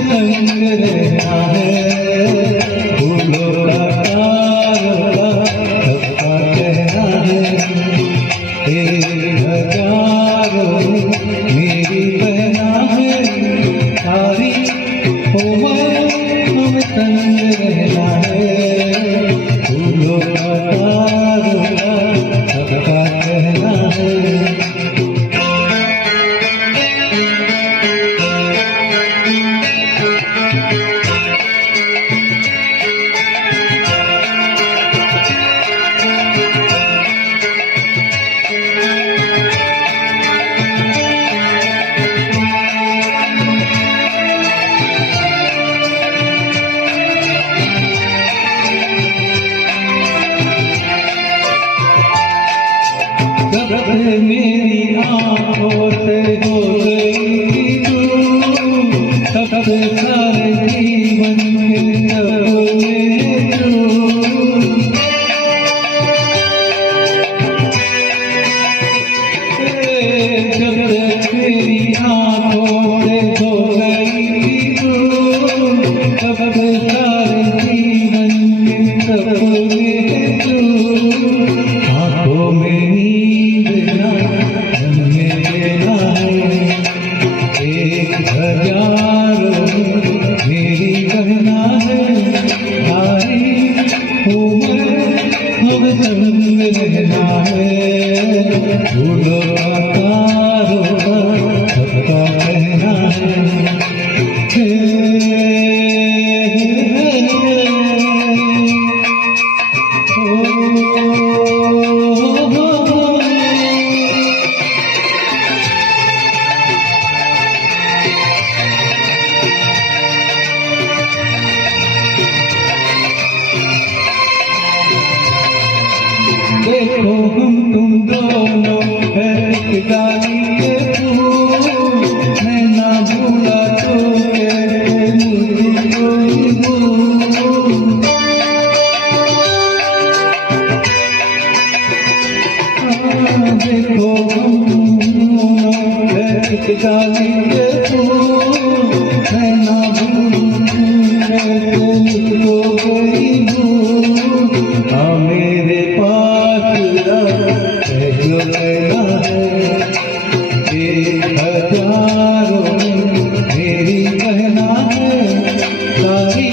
संग रहना है, फूलों का तारों का कहना है, एक हजारों मेरी बहना है, सारी उम्र हम संग रहना है, फूलों का तारों का कहना है। मेरी आँखों से हो गई दूर, सबसे सारे जीवन के सपने दूर। जब तक मेरी आँखों से हो गई दूर, सबसे सारे जीवन के सपने दूर। आँखों में एक हजारों मेरी बहना है, सारी उम्र हम संग रहना है, फूलों का तारों सबका कहना है। देखो हम तुम दोनों है एक डाली के फूल, मैं ना भूला तो कहते मुझे कोई भूल। देखो हम दोनों है एक डाली के फूल, मैं ना भूला कहते मुझको कोई भूल। हाँ मेरे पास जो कहना है, एक हजारों मेरी कहना है, सारी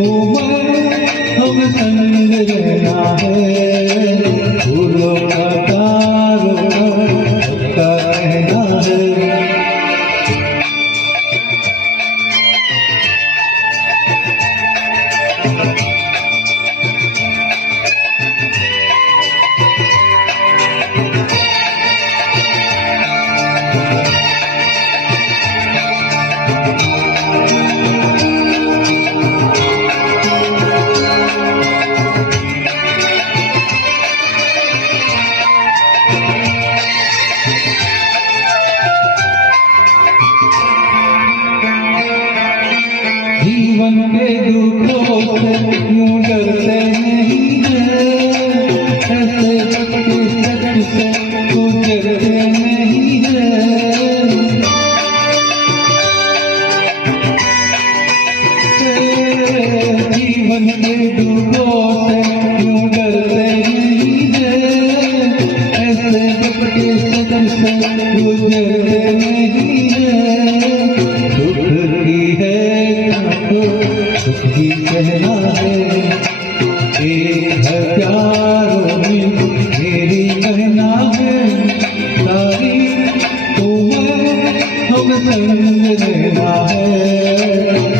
उम्र हम संग रहना है, फूलों का तारों का कहना है। जीवन के दुखों से यूं डरते नहीं है, ऐसे वक्त से गुजरते नहीं है। जीवन के दुखों से यूं डरते नहीं है, ऐसे वक्त से गुजरते नहीं है। दुख की है सुख ही कहना है, एक हजारों मेरी कहना है, सारी उम्र हम संग रहना है।